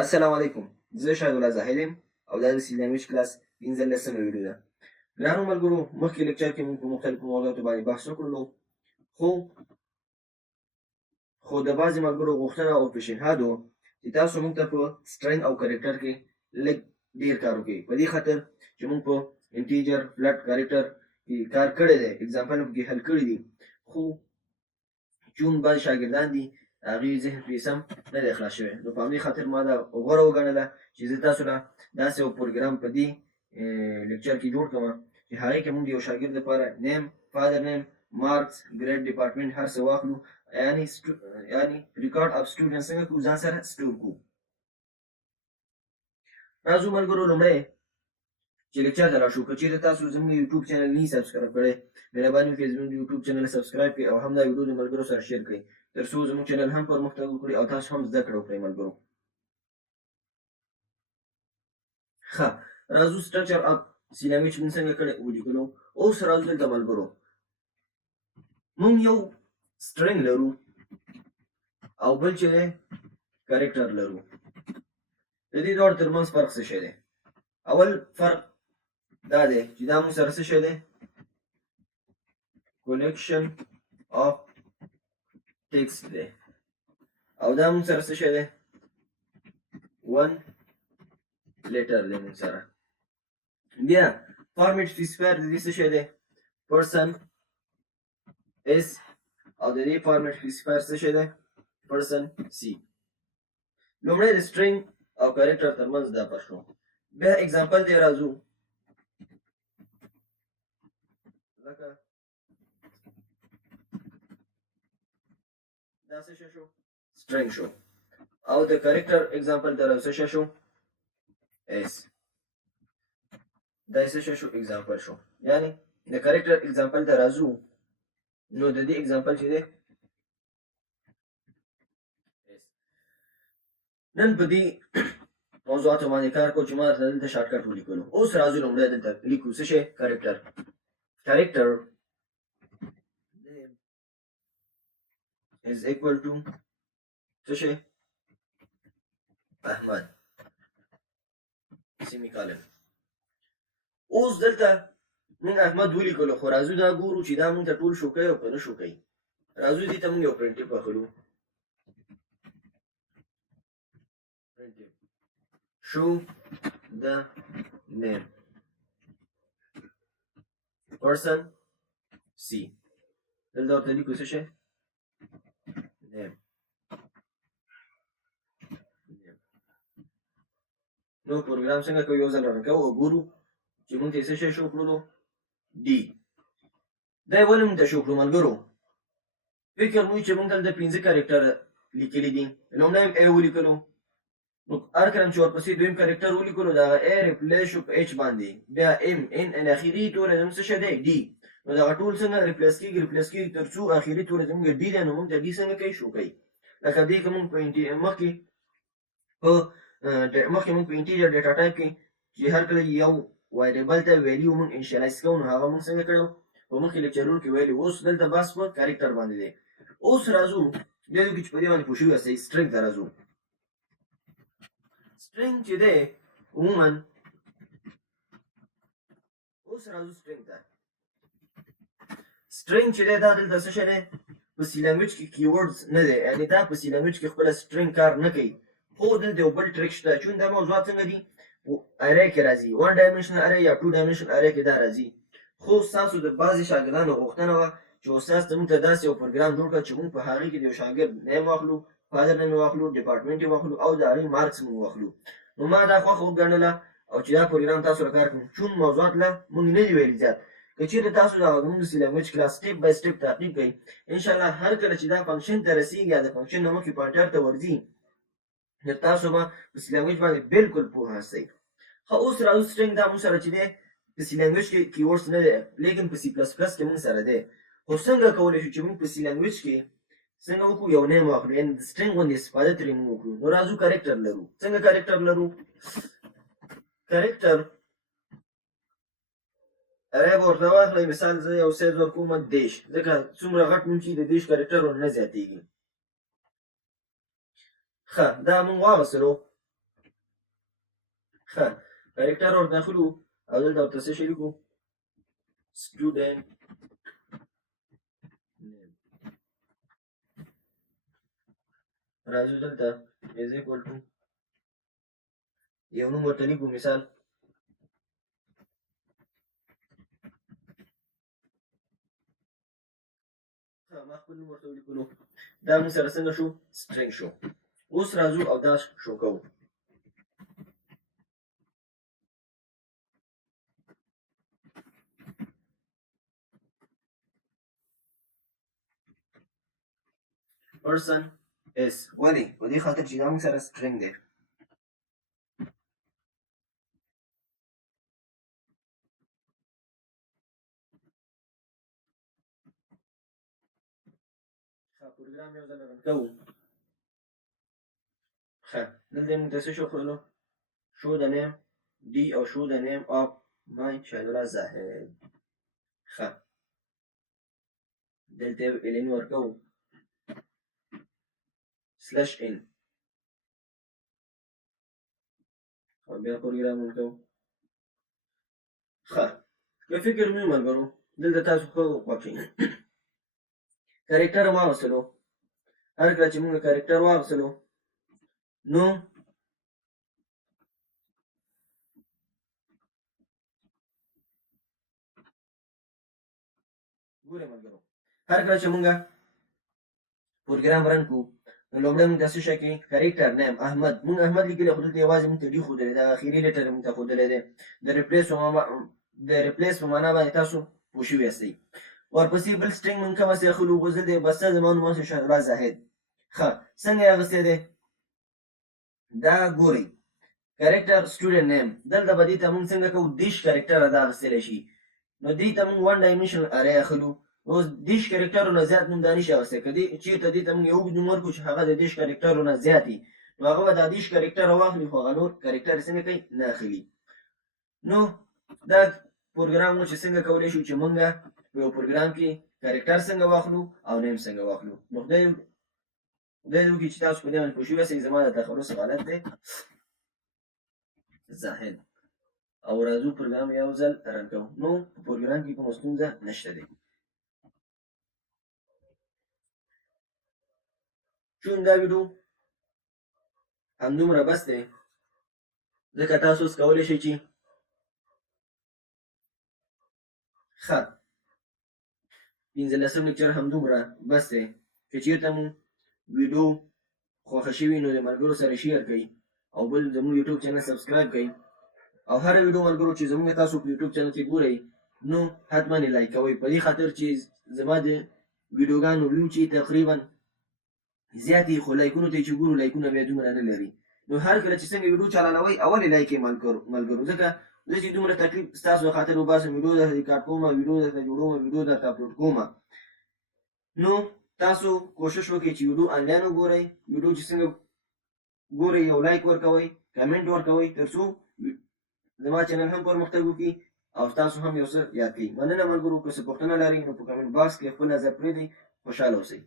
السلام علیکم. زه شاهد الله زاهد یم او دا د سی لینګویج کلاس 15مه ویډیو ده. ګرانو ملګرو، مخکې لیکچر کې موږ په مختلفو موضوعاتو باندې بحث وکړلو، خو د بعضې ملګرو غوښتنه او پیشنهاد و چې تاسو موږ ته په سټرینګ او کرکټر کې لږ ډېر کار وکړئ، په دې خاطر چې موږ په انټیجر فلټ کرکټر کې کار کړی دی، اګزامپل مو پکې حل کړي دي، خو چون بعض شاګردان دي هغوی ذهن پرې سم نه دی خلاص شوی، نو په همدې خاطر ما دا غوره وګڼله چې زه تاسو له داسې یو پروګرام په دې لیکچر کې جوړ کړم چې هغې کې موږ د یو شاګرد لپاره نیم، فادر نیم، مارکس، ګریډ، ډپارټمنټ هر څه واخلو، یعنې ریکارډ اف سټوډنټ څنګه کړو، ځان سره سټور کړو. راځو ملګرو، لومړی چې لیکچر ته راشو. که چېرته تاسو زموږ یوټیوب چینل نه سبسکرایب کړی، مهرباني وکړئ زموږ یوټیوب چینل سبسکرایب کړئ او همدا ویډیو د ملګرو سره شیر کړئ تر څو زموږ چینل هم پرمختګ وکړي او تاسو هم زده کړه وکړئ ملګرو. ښه، راځو سټرکچر اف سی لینګویج موږ څنګه ولیکلو. اوس راځو دلته ملګرو، موږ یو سټرینګ لرو او بل چې دی کرکټر لرو. د دې دواړو ترمنځ فرق څه شی دی؟ اول فرق دا دی چې دا موږ سره څه شی دی؟ کلیکشن اف ټیکسټ دی او دا موږ سره څه شی دی؟ ون لیټر دی موږ سره. بیا فارمیټ سپیسیفایر د دې څه شی دی؟ پرسن اس او د دې فارمیټ سپیسیفایر څه شی دی؟ پرسن سی. لومړی د سټرینګ او کرکټر ترمنځ دا فرق شو. بیا اگزامپل دی راځو، لکه دا څه شو؟ سټرینګ شو. او د کرکټر اگزامپل ته راځو، څه شو؟ اس. دا څه شو؟ اگزامپل شو. یعنی د کرکټر اگزامپل ته راځو نو د دې اگزامپل چې دی اس. نن په دې موضوعاتو باندې کار کوو چې ما درته دلته شارټکټ ولیکلو. اوس راځو لومړی دلته لیکو څه شی؟ کرکټر. کرکټر is equal to څه شی؟ احمد سیمی کالن. اوس دلته موږ احمد ولیکلو، خو راځو دا ګورو چې دا موږ ته ټول شو کوي او که نه شو کوي. راځو دې ته موږ یو پرنټیف واخلو. پرنټیف show the name person C. دلته ورته لیکو څه شی؟ name. نو پروګرام څنګه کوو؟ یو ځل رن کوو او ګورو چې موږ ته څه شی شو کړلو؟ ډي. دا یې ولې موږ ته شو کړو ملګرو؟ فکر مو چې موږ دلته 15 کرکټر لیکلي دي. لومړی ا ولیکلو، نو هر کله چې ورپسې دویم کرکټر ولیکلو دغه ا ریپلیس شو په ایچ باندې، بیا ام ان ان اخري تورې زموږ څه شی دی؟ ډي. نو دغه ټول څنګه ریپلیس کېږي تر څو اخري تورې زموږ ډي دی، نو موږ ته ډي څنګه کوي؟ شو کوي. لکه دې که موږ په مخکې موږ په انټیجر ډیټا ټایپ کې چې هر کله یو وایریبل ته ویلیو موږ انشیالایز کوو، نو هغه موږ څنګه کړو؟ په مخکې لیکچرونو کې ویلي. اوس دلته بس په کرکټر باندې دی. اوس راځو بیا دې کې چې په دې باندې پوه شوي یاستئ، سټرینګ ته راځو. سټرینګ چې دی عموما، اوس راځو سټرینګ ته. سټرینګ چې دی دا دلته څه شی دی؟ په سی لینګویج کې کیورډز نه دی، یعنې دا په سی لینګویج کې خپله سټرینګ کار نه کوي. خو دلته یو بل ټریک شته، چون دا موضوعات څنګه دي؟ ارې کې راځي، 1 ډایمنشنل ارې یا 2 ډایمنشنل ارې کې دا راځي. خو ستاسو د بعضې شاګردانو غوښتنه وه چې استاد ته موږ ته داسې یو پروګرام جوړ کړه چې موږ په هغې کې د یو شاګرد نیم واخلو، فادر نیم واخلو، ډپارټمنټ یې واخلو او د هغې مارکس موږ واخلو. نو ما دا خوښه وګڼله او چې دا پروګرام تاسو له کار کوم، چون موضوعات له موږ نه دي ویلي زیات. که چېرته تاسو د زموږ د سی لینګویج کلاس سټیپ بای سټیپ تعقیب کړئ، انشاءالله هر کله چې دا فنکشن ته رسېږي یا د فنکشن نه مخکې پوینټر ته ورځي، نو تاسو به په سی لینګویج باندې بالکل پوه هستئ. ښه، اوس راځو سټرینګ دا موږ سره چې دی په سی لینګویج کې کیورډز نه دی، لیکن په سی پلس پلس کې موږ سره دی. خو څنګه کولی شو چې موږ په سی لینګویج کې څنګه وکړو؟ یو نیم واخلو، یعنې د سټرینګ غوندې استفاده ترې موږ وکړو. نو راځو کرکټر لرو. څنګه کرکټر لرو؟ کرکټر ارې به ورته واخلئ، مثال زه یو سایز ورکوم 10، ځکه څومره غټ نوم چې د 10 کرکټر ور نه زیاتېږي. ښه، دا موږ واغستلو ښه کرکټر ور داخلو او دلته ورته څه شی لیکو سټوډنټ راځو دلته از ایکوال ټو یو نوم ورته لیکو مثال ما خپل نوم ورته ولیکلو دا موږ سره څنګه شو سټرینګ شو اوس راځو او دا شو کوو person is ولې په دې خاطر چې دا موږ سره سټرینګ دی پروګرام یو ځل رن کوو ښه دلته موږ ته څه شو ښودلو show the name d او show the name of my شهدالله زاهد ښه دلته یو الین ورکوو سلش ان او بیا پروګرام ورکوو ښه که فکر مې ملګرو دلته تاسو ښه وکړئ کرکټر واغوستلو هر کله چې موږ کرکټر واغوستلو نو ګورئ ملګرو هر کله چې موږ پروګرام رن کړو نو لومړی موږ ته څه شی کوي کرکټر نیم احمد موږ احمد لیکلی خو دلته یوازې موږ ته ډي ښودلی دا اخري لیټر یې موږ ته ښودلی دی د ریپلیس په معنا باندې تاسو پوه شوي یاستئ ورپسې بل سټرینګ موږ کوم هسې اخلو اوس دلته بسته زما نوم هسې شهدالله زاهد ښه څنګه یې اخیستی دی دا ګورئ کرکټر سټوډنټ نیم دلته به دې ته موږ څنګه کوو دیش کرکټر دا اخیستلی شي نو دې ته موږ ون ډایمنشنل ارې اخلو اوس دیش کرکټرو نه زیات نوم دا نشي اخیستی که چېرته دې ته موږ یو اوږد نوم ورکړو چې هغه د دیش کرکټرو نه زیات وي نو هغه به دا دیش کرکټر واخلي خو هغه نور کرکټر یې څنګه کوي نه اخلي نو دا پروګرام و چې څنګه کولی شو چې موږ په یو پروګرام کې کرکټر څنګه واخلو او نیم څنګه واخلو نو خدای دې وکړي چې تاسو په دې باندې پوه شوي یاستئ زما د تخلص غلط دی زاهد او راځو پروګرام یو ځل رن کوو نو په پروګرام کې کومه ستونزه نشته دی چون دا ویډیو همدومره بس دی ځکه تاسو اوس کولی شئ چې ښه 15 لیکچر همدومره بس دی که چېرته مو ویډیو خوښه شوي نو د ملګرو سره شیر کړئ او بل زموږ یوټیوب چینل سبسکرایب کړئ او هره ویډیو ملګرو چې زموږ تاسو په یوټیوب چینل کې ګورئ نو حتما یې لایک کوئ په دې خاطر چې زما د ویډیوګانو ویو چې تقریبا زیاتې خو لایکونو ته چې ګورو لایکونه بیا دومره نه لري نو هر کله چې څنګه ویډیو چالانوئ اول یې لایک یې ملګرو ځکه زه چې دومره تکلیف ستاسو د خاطر وباسم ویډیو درته ریکارډ کوم ویډیو درته جوړوم ویډیو درته اپلوډ کوم نو تاسو کوشش وکړئ چې ویډیو آنلاین وګورئ ویډیو چې څنګه ګورئ یو لایک ورکوئ کمنټ ورکوئ تر څو زما چینل هم پرمختګ وکړي او تاسو هم یو څه یاد کړئ مننه ملګرو که څه پوښتنه لرئ نو په کمنټ باکس کې خپل نظر پرېږدئ خوشحاله اوسئ